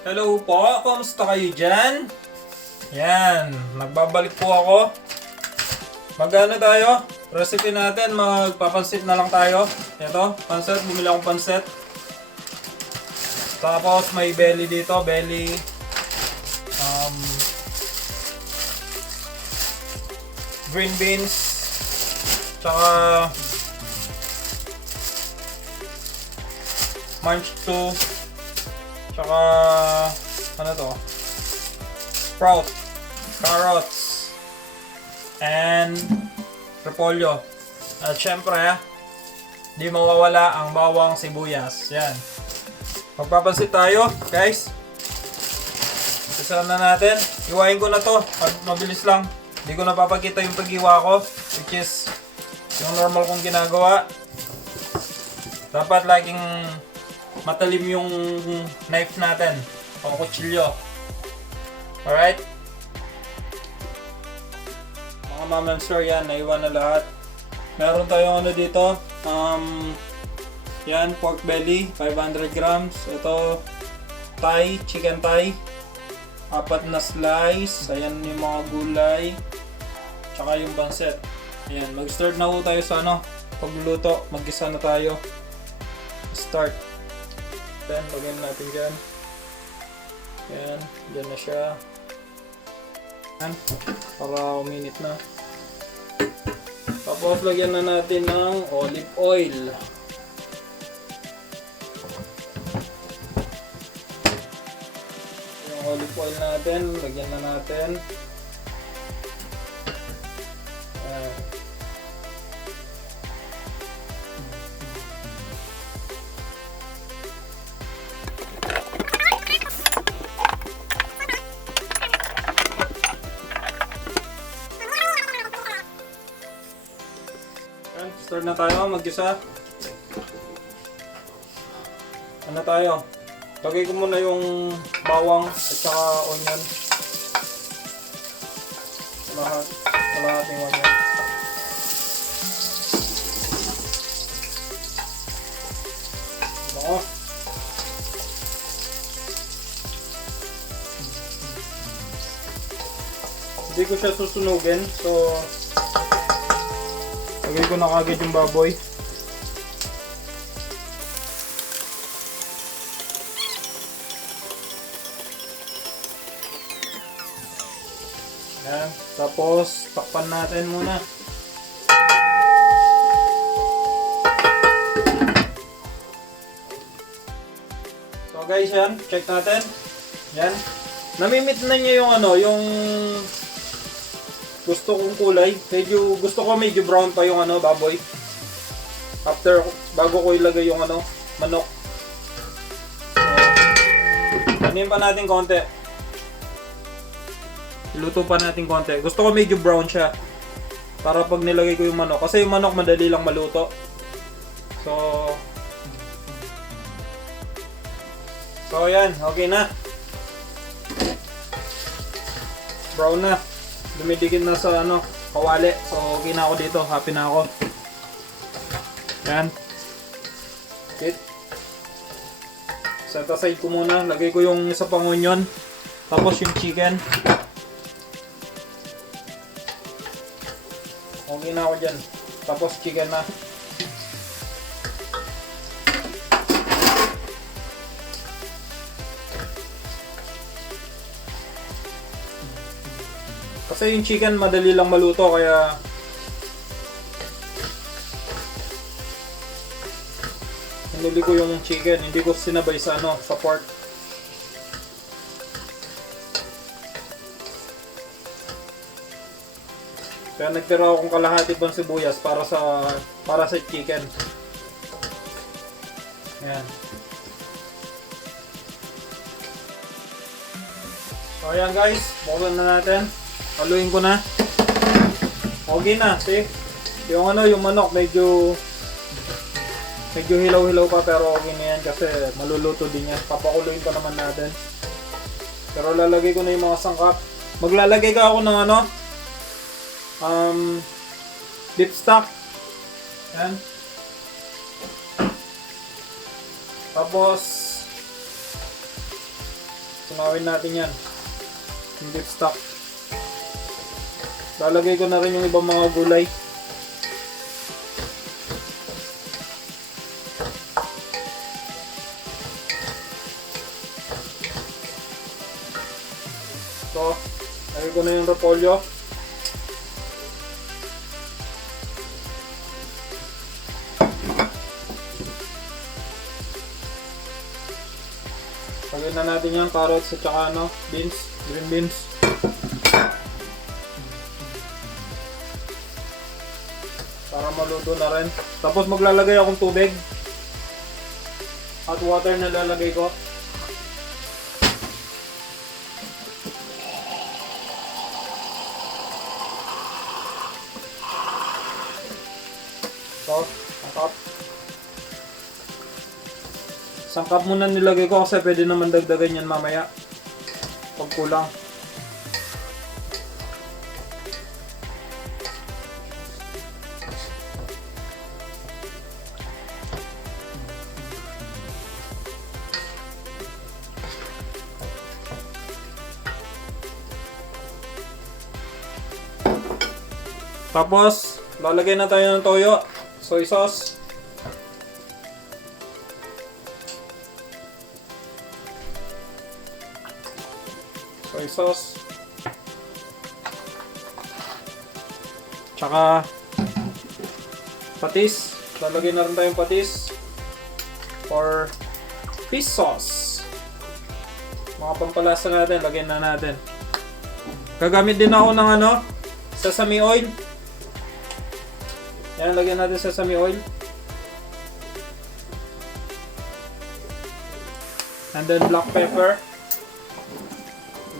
Hello po, kamusta kayo dyan? Yan, nagbabalik po ako. Magano tayo? Recipe natin, magpapansit na lang tayo. Ito, pansit, bumili akong pansit. Tapos may belly dito, belly. Green beans. Tsaka munch 2. Tsaka ano to? Sprout, carrots, and repolyo. At syempre, di mawawala ang bawang sibuyas. Yan. Magpapansit tayo, guys. Isa na natin. Iwain ko na to. Mabilis lang. Hindi ko napapakita yung pag-iwa ko, which is yung normal kong ginagawa. Dapat laging matalim yung knife natin o kutsilyo. Alright? Mga mama and sir, yan, naiwan na lahat. Meron tayong ano dito, yan, pork belly, 500 grams. Ito, thigh, chicken thigh, 4 na slice. Ayan yung mga gulay, tsaka yung pansit. Ayan, mag-start na po tayo sa ano, pagluluto. Mag-isa na tayo. Start. Then, lagyan natin dyan. Ayan, dyan na siya. Ayan, para uminit na. Tapos, lagyan na natin ng olive oil. Yung olive oil natin, lagyan na natin. Ayan. Start na tayo, mag-isa. Ano tayo? Lagay ko muna yung bawang at saka onion. Kalahating onion. Bako. Hindi ko siya susunugin, so lagay ko na kagad yung baboy. Ayan. Tapos, takpan natin muna. So guys, yan. Check natin. Yan. Namimit na niya yung ano, yung gusto kong kulay. Gusto ko medyo brown pa yung ano, baboy. Bago ko ilagay yung ano, manok. Anin pa natin konti. Iluto pa natin konti. Gusto ko medyo brown siya. Para pag nilagay ko yung manok. Kasi yung manok madali lang maluto. So yan, okay na. Brown na. Dumidikit na sa ano, kawali. So okay na ako dito, happy na ako. Yan. Wait. Set aside ko muna. Lagay ko yung isa pang onion. Tapos yung chicken. Okay na ako dyan. Tapos chicken na. Kasi yung chicken madali lang maluto kaya hinuli ko yung chicken, hindi ko sinabay sa ano, sa pork. Kaya nagtira akong kalahati pang sibuyas para sa chicken. Ayan. So ayan guys, buksan na natin. Haluin ko na. Okay na, see? Yung ano, yung manok medyo hilaw-hilaw pa pero okay na yan kasi maluluto din yan. Papakuluin pa naman natin. Pero lalagay ko na yung mga sangkap. Maglalagay ka ako ng ano, beef stock. Yan. Tapos Tunawin natin yan. Yung beef stock. Lalagay ko na rin yung ibang mga gulay. So, lagay ko na yung repolyo. Lagyan na natin yung carrots at saka beans, green beans. Para maluto na rin. Tapos maglalagay akong tubig. Hot water na lalagay ko. So, sangkap. Sangkap muna nilagay ko kasi pwede naman dagdagan yan mamaya. Pag kulang. Tapos, lalagay na tayo ng toyo, soy sauce. Soy sauce. Tsaka patis. Lalagay na rin tayong patis. Or fish sauce. Mga pampalasa natin, lagyan na natin. Gagamit din ako ng sesame oil. Yan, lagyan natin sesame oil. And then black pepper.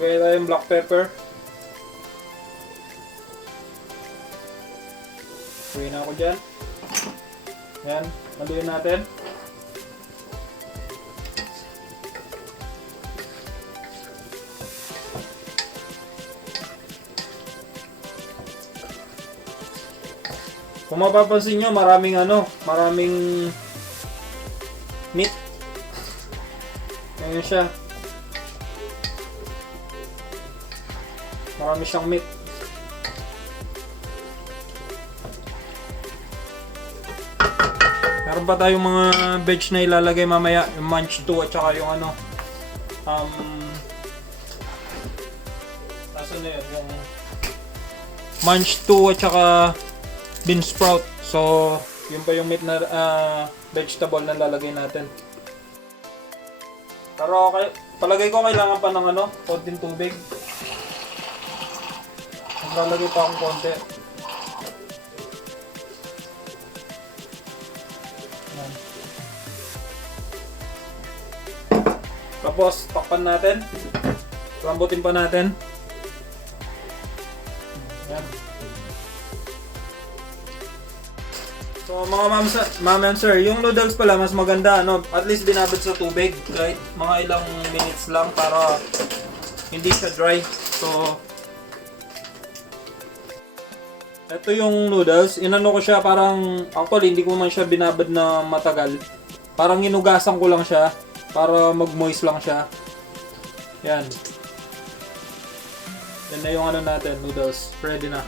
Lagyan tayo yung black pepper. Gawin na ako dyan. Yan, haluin natin. Kung mapapansin nyo, maraming meat. Ngayon siya. Marami siyang meat. Meron pa tayong mga veg na ilalagay mamaya. Yung munch 2 at saka yung nasan na yun? Yung munch 2 at saka bean sprout. So, yun pa yung meat na vegetable na lalagay natin. Pero palagay ko kailangan pa ng konting tubig. Maglalagay pa akong konti. Yan. Tapos, takpan natin. Lambutin pa natin. Yan. So mga ma'am and sir, yung noodles pala mas maganda at least binabad sa tubig kahit mga ilang minutes lang para hindi siya dry. So ito yung noodles, inano ko siya parang actually hindi ko man siya binabad na matagal. Parang inugasan ko lang siya para mag-moist lang siya. Yan. Yan na yung natin, noodles. Ready na.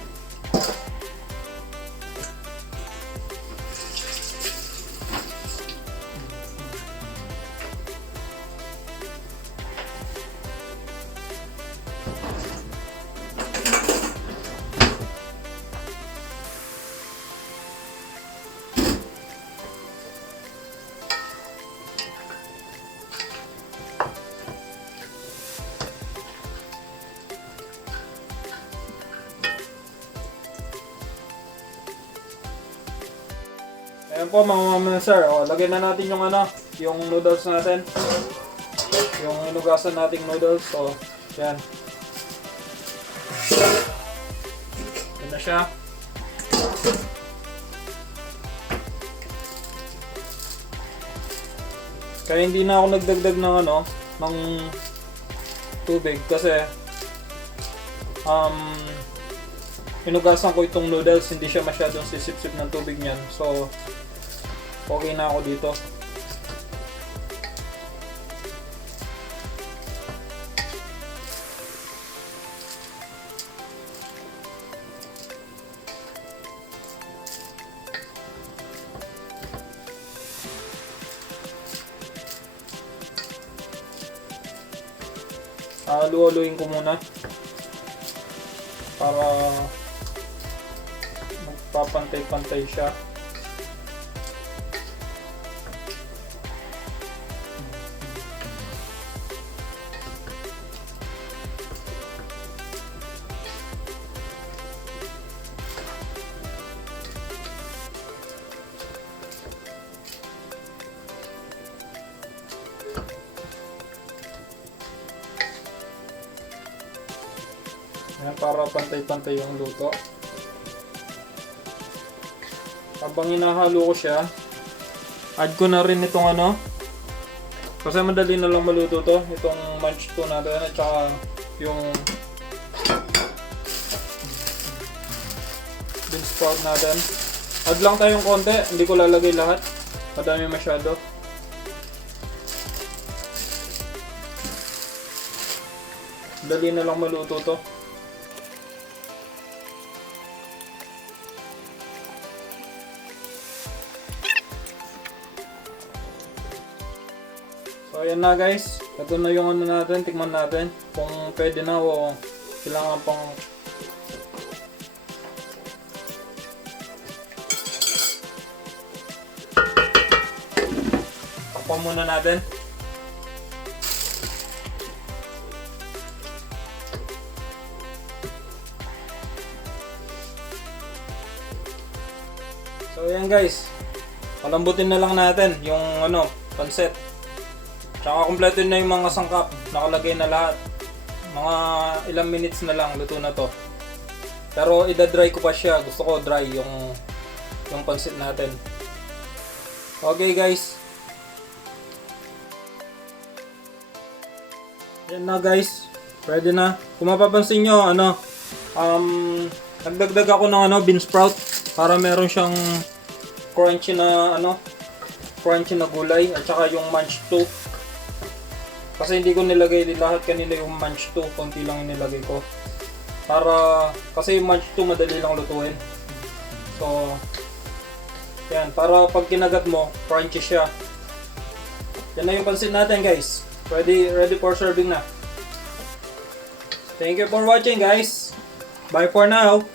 Ayan po mga ma'am sir, lagyan na natin yung noodles natin. Yung inugasan nating noodles. So, yan. Yan na siya. Kaya hindi na ako nagdagdag ng ng tubig kasi inugasan ko itong noodles, hindi siya masyadong sisip-sip ng tubig niyan. So, okay na ako dito. Halu-haluin ko muna para magpapantay-pantay siya. Ayan, para pantay-pantay yung luto. Habang hinahalo ko siya, add ko na rin itong ano, kasi madali na lang maluto to, itong munch to natin at saka yung bean sprout natin. Add lang tayong konti, hindi ko lalagay lahat, madami masyado. Dali na lang maluto to. So ayan na guys, ito na yung ano natin, tikman natin kung pwede na o kailangan pang takpan muna natin. So ayan guys, palambutin na lang natin yung ano, pancit. Tsaka kompleto na yung mga sangkap, nakalagay na lahat. Mga ilang minutes na lang, luto na to. Pero ida-dry ko pa siya, gusto ko dry yung pancit natin. Okay guys. Yan na guys, pwede na. Kung mapapansin nyo, ano, nagdagdag ako ng ano, bean sprout para meron siyang crunchy na ano, crunchy na gulay at saka yung munch 2. Kasi hindi ko nilagay din lahat kanina yung munch 2, konti lang yung nilagay ko. Kasi yung munch 2 madali lang lutuin. So, yan, para pag kinagat mo, crunchy siya. Yan na yung pansit natin guys. Ready for serving na. Thank you for watching guys. Bye for now.